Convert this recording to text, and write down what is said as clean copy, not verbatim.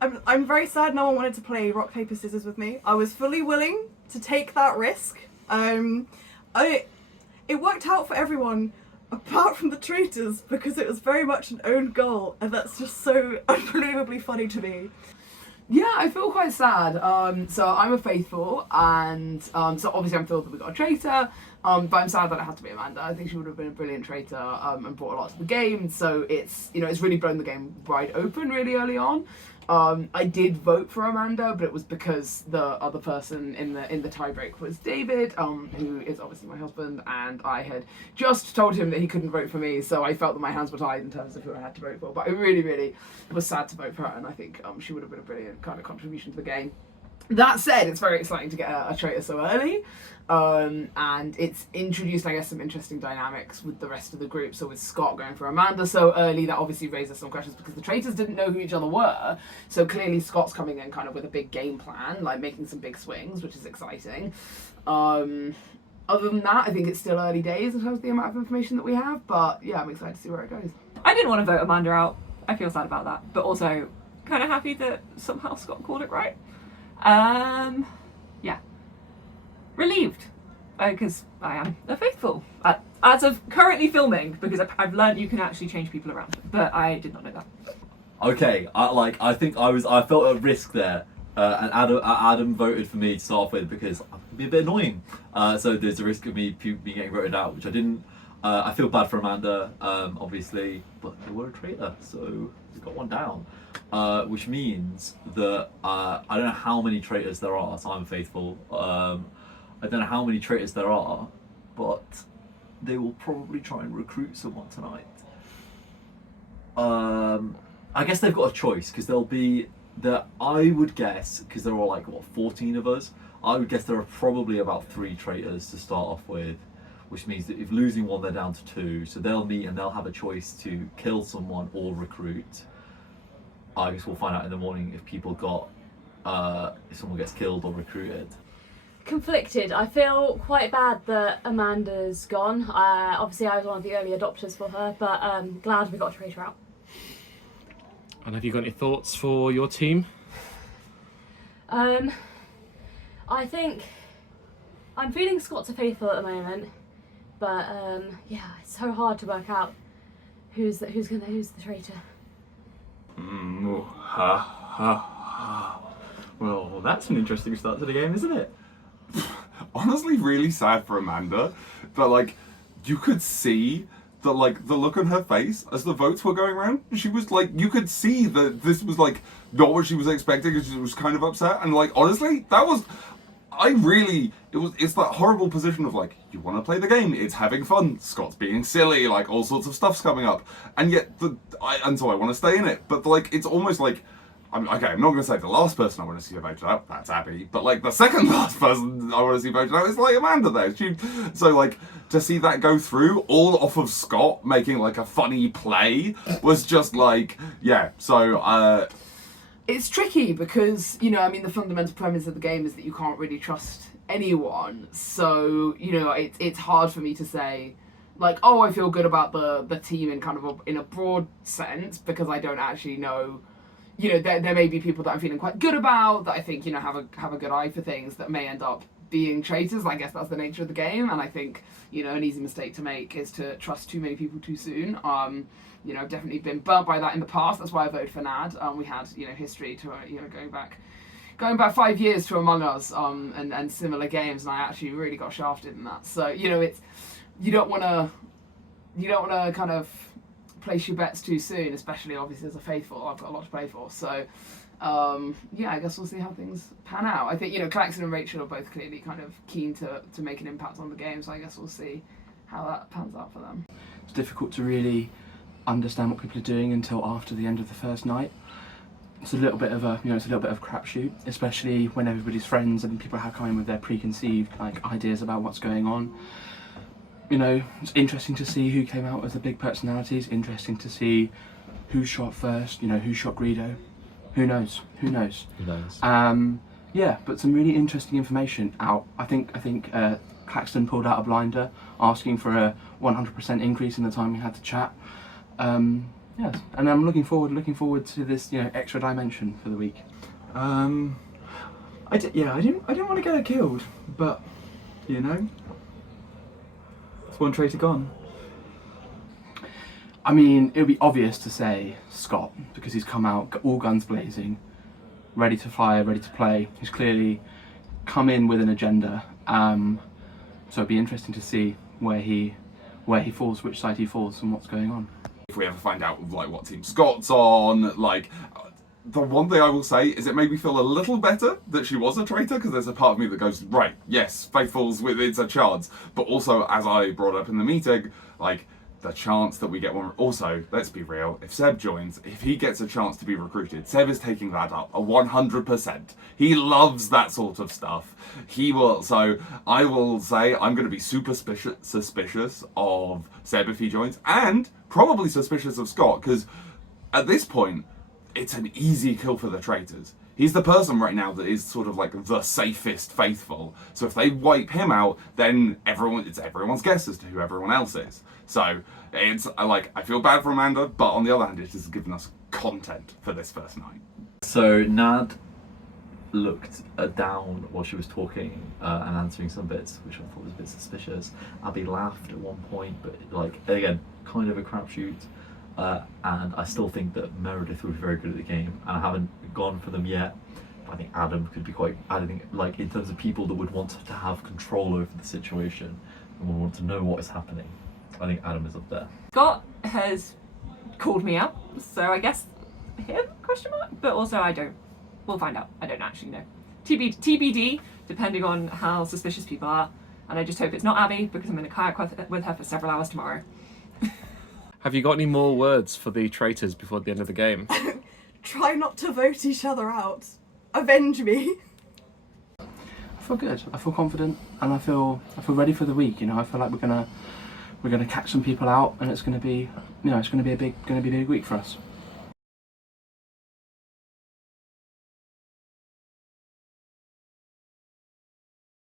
I'm very sad no one wanted to play rock, paper, scissors with me. I was fully willing to take that risk. It worked out for everyone apart from the traitors because it was very much an own goal, and that's just so unbelievably funny to me. Yeah, I feel quite sad. So I'm a faithful, and so obviously I'm thrilled that we got a traitor. But I'm sad that it had to be Amanda. I think she would have been a brilliant traitor and brought a lot to the game. So it's it's really blown the game wide open really early on. I did vote for Amanda, but it was because the other person in the tiebreak was David, who is obviously my husband, and I had just told him that he couldn't vote for me, so I felt that my hands were tied in terms of who I had to vote for. But I really, really was sad to vote for her, and I think she would have been a brilliant kind of contribution to the game. That said, it's very exciting to get a traitor so early, and it's introduced, I guess, some interesting dynamics with the rest of the group. So with Scott going for Amanda so early, that obviously raises some questions because the traitors didn't know who each other were. So clearly Scott's coming in kind of with a big game plan, like making some big swings, which is exciting. Other than that, I think it's still early days in terms of the amount of information that we have, but yeah, I'm excited to see where it goes. I didn't want to vote Amanda out. I feel sad about that, but also kind of happy that somehow Scott called it right. Yeah. Relieved. Because I am a faithful. As of currently filming, because I've learned you can actually change people around. But I did not know that. Okay, I think I felt a risk there. And Adam voted for me to start off with because I could be a bit annoying. So there's a risk of me getting voted out, which I didn't. I feel bad for Amanda, obviously, but they were a traitor, so we got one down. Which means that I don't know how many traitors there are, so I'm faithful. I don't know how many traitors there are, but they will probably try and recruit someone tonight. I guess they've got a choice, because there'll be... I would guess, because there are like, 14 of us, I would guess there are probably about 3 traitors to start off with, which means that if losing one, they're down to 2, so they'll meet and they'll have a choice to kill someone or recruit. I guess we'll find out in the morning if if someone gets killed or recruited. Conflicted. I feel quite bad that Amanda's gone. Obviously I was one of the early adopters for her, but glad we got a traitor out. And have you got any thoughts for your team? I think I'm feeling Scott's a faithful at the moment, but yeah, it's so hard to work out who's the traitor. Well, that's an interesting start to the game, isn't it? Honestly, really sad for Amanda, but like, you could see the look on her face as the votes were going around. She was like, you could see that this was like not what she was expecting, and she was kind of upset. And like, honestly, it's that horrible position of like, you want to play the game, it's having fun, Scott's being silly, like all sorts of stuff's coming up, and yet so I want to stay in it. But like, it's almost like, I'm not going to say the last person I want to see voted out, that's Abby, but like the second last person I want to see voted out is like Amanda there. So like, to see that go through all off of Scott making like a funny play was just like, yeah, so It's tricky because, the fundamental premise of the game is that you can't really trust anyone. So, it's hard for me to say, like, oh, I feel good about the team in kind of in a broad sense, because I don't actually know. There may be people that I'm feeling quite good about, that I think, have a good eye for things, that may end up being traitors. I guess that's the nature of the game, and I think, an easy mistake to make is to trust too many people too soon. I've definitely been burnt by that in the past. That's why I voted for Nad. We had, history to, going back 5 years to Among Us, and similar games, and I actually really got shafted in that. So, it's, you don't want to kind of place your bets too soon, especially obviously as a faithful. I've got a lot to play for. So, I guess we'll see how things pan out. I think, Klaxon and Rachel are both clearly kind of keen to make an impact on the game, so I guess we'll see how that pans out for them. It's difficult to really understand what people are doing until after the end of the first night. It's a little bit of a crapshoot, especially when everybody's friends and people have come in with their preconceived ideas about what's going on. It's interesting to see who came out as the big personalities. Interesting to see who shot first. Who shot Greedo. Who knows? Yeah, but some really interesting information out. I think Claxton pulled out a blinder asking for a 100% increase in the time we had to chat. Yes, and I'm looking forward to this, you know, extra dimension for the week. I didn't want to get her killed, but you know, it's one traitor gone. I mean, it would be obvious to say Scott, because he's come out all guns blazing, ready to fire, ready to play. He's clearly come in with an agenda. So it'd be interesting to see where he falls, which side he falls, and what's going on. If we ever find out like what team Scott's on, like. The one thing I will say is it made me feel a little better that she was a traitor, because there's a part of me that goes, right, yes, Faithful's it's a chance. But also, as I brought up in the meeting, like, the chance that we get one... Also, let's be real, if Seb joins, if he gets a chance to be recruited, Seb is taking that up, 100%. He loves that sort of stuff. He will... So, I will say I'm going to be super suspicious of Seb if he joins, and probably suspicious of Scott, because at this point, it's an easy kill for the traitors. He's the person right now that is sort of like the safest faithful. So if they wipe him out, then it's everyone's guess as to who everyone else is. So it's like, I feel bad for Amanda, but on the other hand, it has given us content for this first night. So Nad looked down while she was talking and answering some bits, which I thought was a bit suspicious. Abby laughed at one point, but like, again, kind of a crapshoot. And I still think that Meredith would be very good at the game, and I haven't gone for them yet. But I think Adam could be quite. I think, like, in terms of people that would want to have control over the situation and would want to know what is happening, I think Adam is up there. Scott has called me out, so I guess him, question mark? But also I don't. We'll find out. I don't actually know. TBD, depending on how suspicious people are. And I just hope it's not Abby, because I'm in a kayak with her for several hours tomorrow. Have you got any more words for the traitors before the end of the game? Try not to vote each other out. Avenge me. I feel good. I feel confident, and I feel ready for the week. You know, I feel like we're gonna catch some people out, and it's gonna be, you know, it's gonna be a big week for us.